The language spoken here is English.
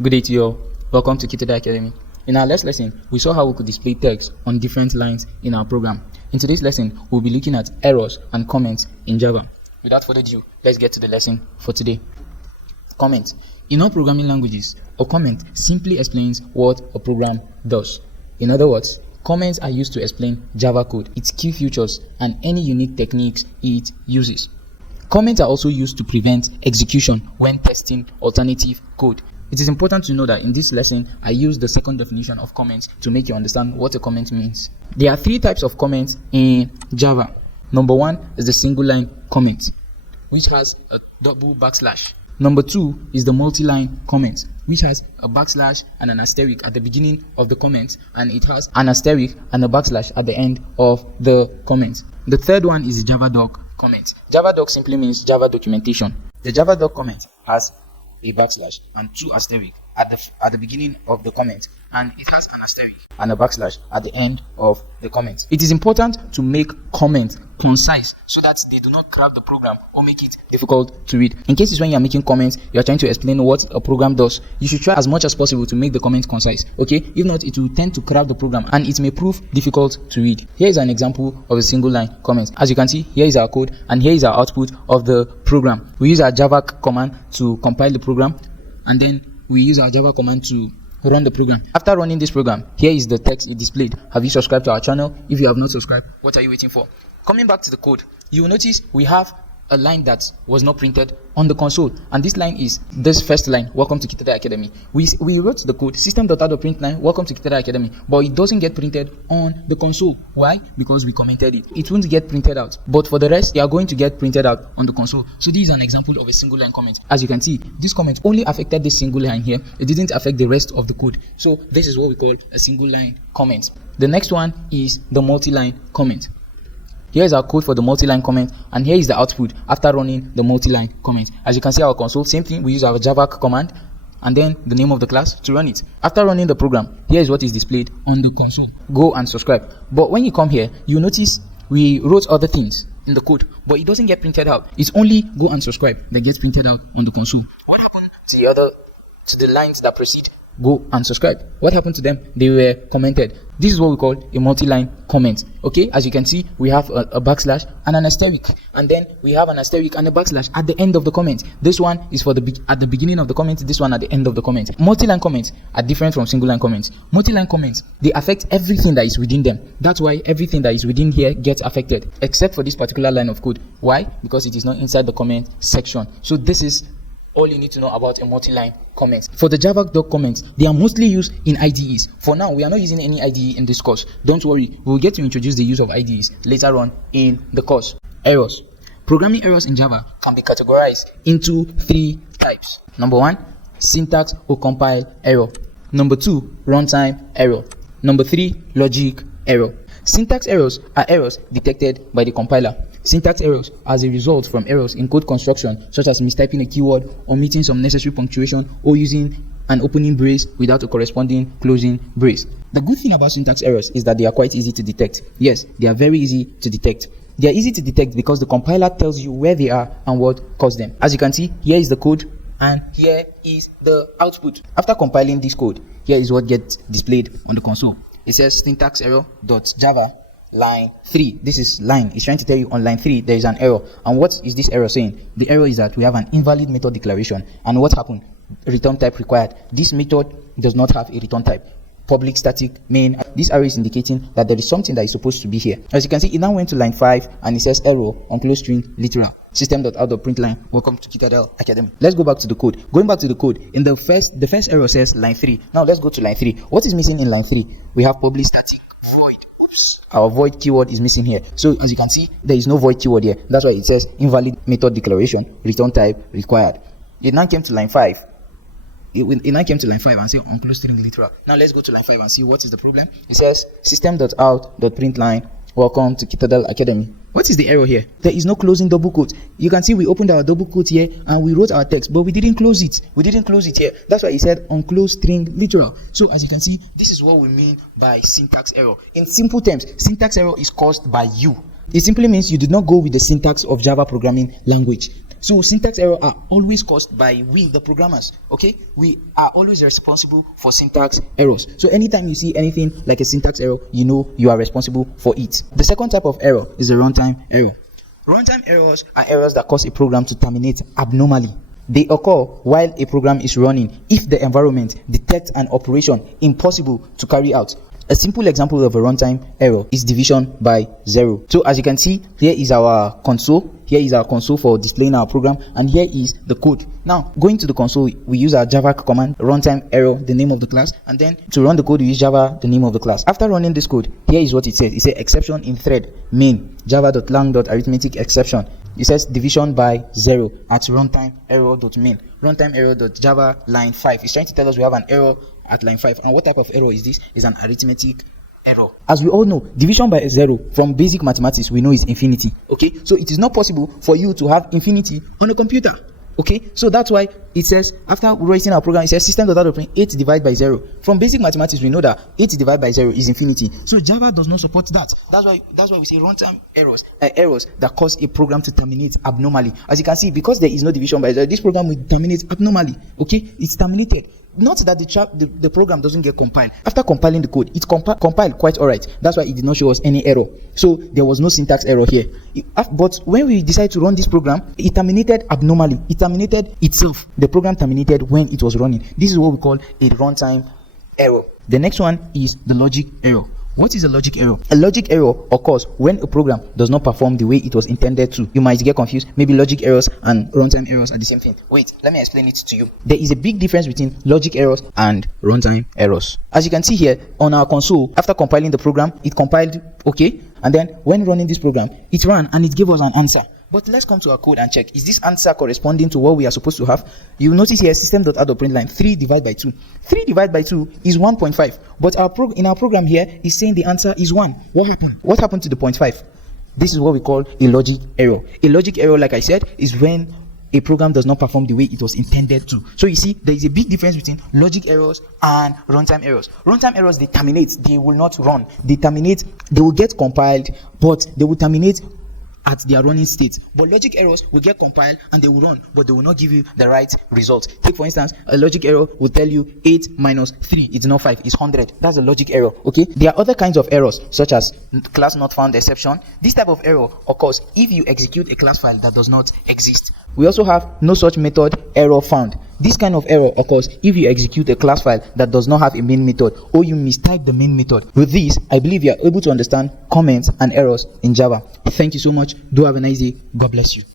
Good day to you all. Welcome to Kitada Academy. In our last lesson, we saw how we could display text on different lines in our program. In today's lesson, we'll be looking at errors and comments in Java. Without further ado, let's get to the lesson for today. Comment. In all programming languages, a comment simply explains what a program does. In other words, comments are used to explain Java code, its key features, and any unique techniques it uses. Comments are also used to prevent execution when testing alternative code. It is important to know that in this lesson, I use the second definition of comments to make you understand what a comment means. There are three types of comments in Java. Number one is the single line comment, which has a double backslash. Number two is the multi-line comment, which has a backslash and an asterisk at the beginning of the comment, and it has an asterisk and a backslash at the end of the comment. The third one is the JavaDoc comment. JavaDoc simply means Java documentation. The JavaDoc comment has a backslash and two asterisks at the beginning of the comment, and it has an asterisk and a backslash at the end of the comment. It is important to make comments concise so that they do not crowd the program or make it difficult to read. In cases when you are making comments, you are trying to explain what a program does, you should try as much as possible to make the comment concise, okay? If not, it will tend to crowd the program and it may prove difficult to read. Here is an example of a single line comment. As you can see, here is our code and here is our output of the program. We use our Java command to compile the program, and then we use our Java command to run the program. After running this program, here is the text displayed. Have you subscribed to our channel? If you have not subscribed, what are you waiting for? Coming back to the code, you will notice we have a line that was not printed on the console, and this line is this first line, welcome to Kitada Academy. We wrote the code system.out.println welcome to Kitada Academy, but it doesn't get printed on the console. Why? Because we commented it. It won't get printed out, but for the rest, they are going to get printed out on the console. So this is an example of a single line comment. As you can see, this comment only affected this single line here. It didn't affect the rest of the code. So this is what we call a single line comment. The next one is the multi-line comment. Here is our code for the multi-line comment, and here is the output after running the multi-line comment. As you can see, our console, same thing, we use our Java command and then the name of the class to run it. After running the program, here is what is displayed on the console. Go and subscribe. But when you come here, you notice we wrote other things in the code, but it doesn't get printed out. It's only go and subscribe that gets printed out on the console. What happened to the lines that precede go and subscribe? What happened to them? They were commented. This is what we call a multi-line comment. Okay, as you can see, we have a backslash and an asterisk, and then we have an asterisk and a backslash at the end of the comment. This one is for at the beginning of the comment, this one at the end of the comment. Multi-line comments are different from single-line comments. Multi-line comments, they affect everything that is within them. That's why everything that is within here gets affected, except for this particular line of code. Why? Because it is not inside the comment section. So this is all you need to know about a multi-line comment. For the JavaDoc comments, they are mostly used in IDEs. For now, we are not using any IDE in this course. Don't worry, we will get to introduce the use of IDEs later on in the course. Errors. Programming errors in Java can be categorized into three types. Number one, syntax or compile error. Number two, runtime error. Number three, logic error. Syntax errors are errors detected by the compiler. Syntax errors as a result from errors in code construction, such as mistyping a keyword, omitting some necessary punctuation, or using an opening brace without a corresponding closing brace. The good thing about syntax errors is that they are quite easy to detect. Yes, they are very easy to detect. They are easy to detect because the compiler tells you where they are and what caused them. As you can see, here is the code and here is the output. After compiling this code, here is what gets displayed on the console. It says syntax error.java line 3. This is line. It's trying to tell you on line 3 there is an error. And what is this error saying? The error is that we have an invalid method declaration. And what happened? Return type required. This method does not have a return type. Public static main. This arrow is indicating that there is something that is supposed to be here. As you can see, it now went to line 5 and it says error on close string literal. System.out.println welcome to Kitada Academy. Let's go back to the code. Going back to the code, in the first error says line 3. Now let's go to line 3. What is missing in line 3? We have public static void. Oops. Our void keyword is missing here. So as you can see, there is no void keyword here. That's why it says invalid method declaration, return type required. It now came to line 5. It now came to line 5 and say on close string literal. Now let's go to line 5 and see what is the problem. It says system.out.println welcome to Kitada Academy. What is the error here? There is no closing double quote. You can see we opened our double quote here and we wrote our text, but we didn't close it. We didn't close it here. That's why it said on close string literal. So as you can see, this is what we mean by syntax error. In simple terms, syntax error is caused by you. It simply means you did not go with the syntax of Java programming language. So syntax error are always caused by we, the programmers. Okay, we are always responsible for syntax errors. So anytime you see anything like a syntax error, you know you are responsible for it. The second type of error is a runtime error. Runtime errors are errors that cause a program to terminate abnormally. They occur while a program is running if the environment detects an operation impossible to carry out. A simple example of a runtime error is division by 0. So as you can see, here is our console. Here is our console for displaying our program, and here is the code. Now, going to the console, we use our java command, runtime error, the name of the class, and then to run the code, we use java, the name of the class. After running this code, here is what it says. It says exception in thread main java.lang.arithmetic exception. It says division by 0 at runtime error.main. Runtime error.java line 5. It's trying to tell us we have an error at line 5. And what type of error is this? Is an arithmetic error. As we all know, division by 0 from basic mathematics we know is infinity. Okay, so it is not possible for you to have infinity on a computer. Okay, so that's why it says, after writing our program, it says system.out.print 8 divided by 0. From basic mathematics, we know that 8 divided by 0 is infinity. So Java does not support that. That's why we say runtime errors are errors that cause a program to terminate abnormally. As you can see, because there is no division by 0, this program will terminate abnormally. Okay, it's terminated. Not that the program doesn't get compiled. After compiling the code, it compiled quite alright. That's why it did not show us any error. So there was no syntax error here. But when we decide to run this program, it terminated abnormally. It terminated itself. The program terminated when it was running. This is what we call a runtime error. The next one is the logic error. What is a logic error? A logic error occurs when a program does not perform the way it was intended to. You might get confused. Maybe logic errors and runtime errors are the same thing. Wait, let me explain it to you. There is a big difference between logic errors and runtime errors. As you can see here on our console, after compiling the program, it compiled okay, and then when running this program, it ran and it gave us an answer. But let's come to our code and check, is this answer corresponding to what we are supposed to have? You notice here system.out.println 3 divided by 2. 3 divided by 2 is 1.5. But in our program here is saying the answer is 1. What happened? What happened to the 0.5? This is what we call a logic error. A logic error, like I said, is when a program does not perform the way it was intended to. So you see, there is a big difference between logic errors and runtime errors. Runtime errors, they terminate. They will not run. They terminate. They will get compiled, but they will terminate at their running state. But logic errors will get compiled and they will run, but they will not give you the right result. Take for instance, a logic error will tell you 8 minus 3, it's not 5, it's 100. That's a logic error. Okay, there are other kinds of errors such as class not found exception. This type of error occurs if you execute a class file that does not exist. We also have no such method error found. This kind of error occurs if you execute a class file that does not have a main method, or you mistype the main method. With this, I believe you are able to understand comments and errors in Java. Thank you so much. Do have a nice day. God bless you.